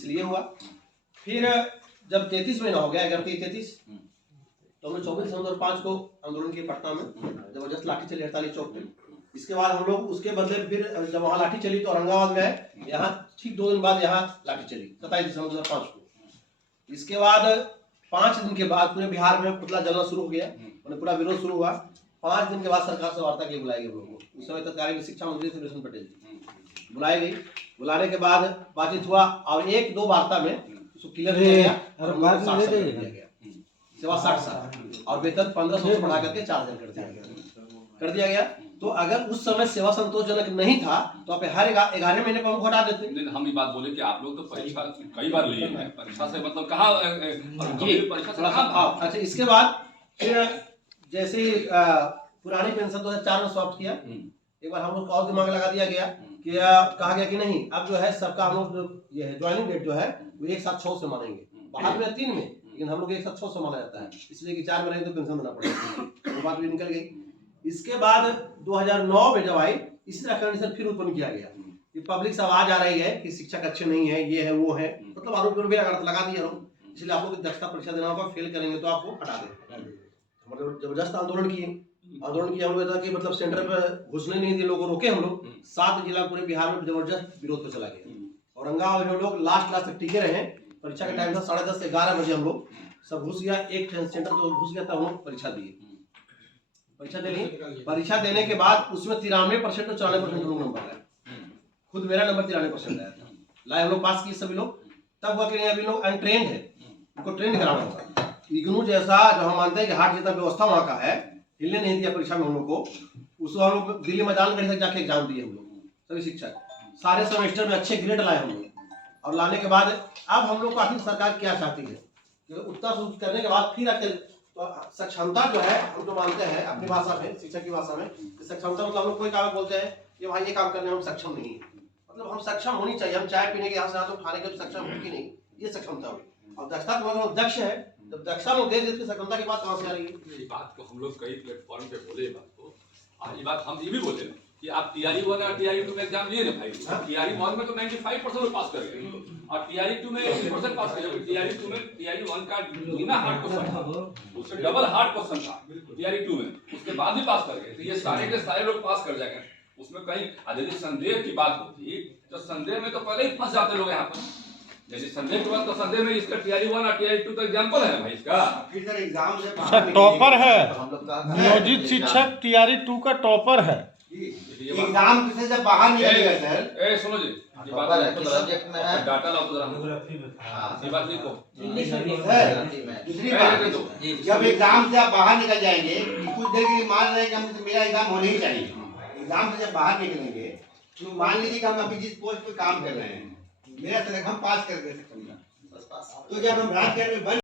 इसलिए हुआ। फिर जब 33 महीना हो गया 11-33 तो हमने 24 दिसंबर 2005 को आंदोलन किए पटना में, जबरदस्त लाठी चली हड़ताली चौक पे। इसके बाद हम लोग उसके बदले फिर जब वहाँ लाठी चली तो औरंगाबाद में आए, यहाँ ठीक 2 दिन बाद यहाँ लाठी चली 27 दिसंबर 2005 को। इसके बाद 5 दिन के बाद पूरे बिहार में पुतला जलना शुरू हो गया, पूरा विरोध शुरू हुआ। 5 दिन के बाद सरकार से वार्ता के लिए बुलाई गई हम लोगों को। उस समय तत्कालीन शिक्षा मंत्री थे वृषण पटेल जी, बुलाई गई। बुलाने के बाद बातचीत हुआ और 1-2 वार्ता में उसको क्लियर किया गया और 60 साल कर दिया गया, सेवा 60 साल और वेतन 1500 से बढ़ा करके 4000 कर दिया गया। तो अगर उस समय सेवा संतोषजनक नहीं था तो आप हर 11 महीने पर हटा देते। हम ये बात बोले कि आप लोग तो परीक्षा कई बार लिए हैं, परीक्षा से मतलब कहाँ परीक्षा से कहाँ? अच्छा, इसके बाद फिर जैसे पुरानी पेंशन 2004 में समाप्त किया, एक बार हम लोग का दिमाग लगा दिया गया कि कहा गया कि नहीं अब जो है सबका हम लोग ये है ज्वाइनिंग डेट जो है वो एक साथ 6 से मानेंगे, बाहर में 3 में, लेकिन हम लोग एक साथ 6 से माना जाता है, इसलिए कि 4 में रहेंगे तो पेंशन देना पड़ेगा। वो बात भी निकल गई। इसके बाद 2009 में जब आई इसी तरह कंडीशन फिर उत्पन्न किया गया कि पब्लिक से आवाज आ रही है कि शिक्षक अच्छे नहीं है, ये है वो है, मतलब आरोप लगा दिए लोग, इसलिए आप लोग दक्षता परीक्षा देना होगा, फेल करेंगे तो आपको हटा देंगे। मतलब जबरदस्त आंदोलन किए हम लोग कि मतलब सेंटर पर घुसने नहीं दिए, लोगों रोके हम लोग। 7 जिला पूरे बिहार में जबरदस्त विरोध पे चला गया। औरंगाबाद में हम लोग लास्ट तक टिके रहे। परीक्षा का टाइम था 10:30 से 11 बजे, हम लोग सब घुस गया, एक सेंटर तो घुस गया, तब हम लोग परीक्षा दिए। परीक्षा देने के बाद उसमें 93% और 94% लोग नंबर आए। खुद मेरा नंबर 93% आया था, लाए हम लोग पास किए सभी लोग। तब हुआ कि नहीं अभी लोग अनट्रेंड है, उनको ट्रेंड कराना होगा। इग्नू जैसा जो हम मानते हैं कि हार्ड जितना व्यवस्था वहाँ का है, हिलने नहीं दिया परीक्षा में हम लोग को। उसको हम लोग दिल्ली मैदान तक जाके एग्जाम दिए हम लोग सभी शिक्षक, सारे सेमेस्टर में अच्छे ग्रेड लाए हम लोग। और लाने के बाद अब हम लोग को आखिर सरकार क्या चाहती है, उतना करने के बाद फिर आके तो सक्षमता जो है हम जो मानते हैं अपनी भाषा में, शिक्षक की भाषा में, सक्षमता मतलब हम लोग कोई काम बोलते हैं कि भाई ये काम करने में हम सक्षम नहीं है, मतलब हम सक्षम होनी चाहिए। हम चाय पीने के यहाँ से हाथ उठाने के सक्षम हो कि नहीं, ये सक्षमता हुई। और दक्षता तो मतलब दक्ष है, जब दक्षता लोग दे देते सक्षमता की बात कहाँ से आ रही है? ये बात को हम लोग कई प्लेटफॉर्म पे बोले, ये बात को, और ये बात हम ये भी बोले कि आप TRE 1 और TRE 2 में एग्जाम दिए ना भाई, TRE 1 में तो 95% पास कर गए और TRE 2 में 80% पास कर गए। TRE 2 में TRE 1 का इतना हार्ड क्वेश्चन था, उससे डबल हार्ड क्वेश्चन था TRE 2 में, उसके बाद भी पास कर गए। तो ये सारे के सारे लोग पास कर जाएंगे। उसमें कहीं यदि संदेह की बात होती तो संदेह में तो पहले ही फंस जाते लोग यहाँ पर। यदि संदेह की बात तो संदेह में इसका TRE 1 और TRE 2 तो एग्जाम्पल है भाई इसका। एग्जाम से टॉपर है, नियोजित शिक्षक TRE 2 का टॉपर है। एग्जाम से जब बाहर निकलेगा सर, ए सुनो जी, ये बात है किस सब्जेक्ट में है, डाटा लाओ तो जरा ये बात लिखो। दूसरी बात जब एग्जाम से आप बाहर निकल जाएंगे, कुछ देर के लिए मान रहे हैं कि हम मेरा एग्जाम होने ही चाहिए। एग्जाम से जब बाहर निकलेंगे तो मान लीजिए कि हम अभी जिस पोस्ट पे काम कर रहे हैं, मेरा सिलेक्शन हम पास कर दे सकते हैं, तो जब हम ब्रांच कैडर में बन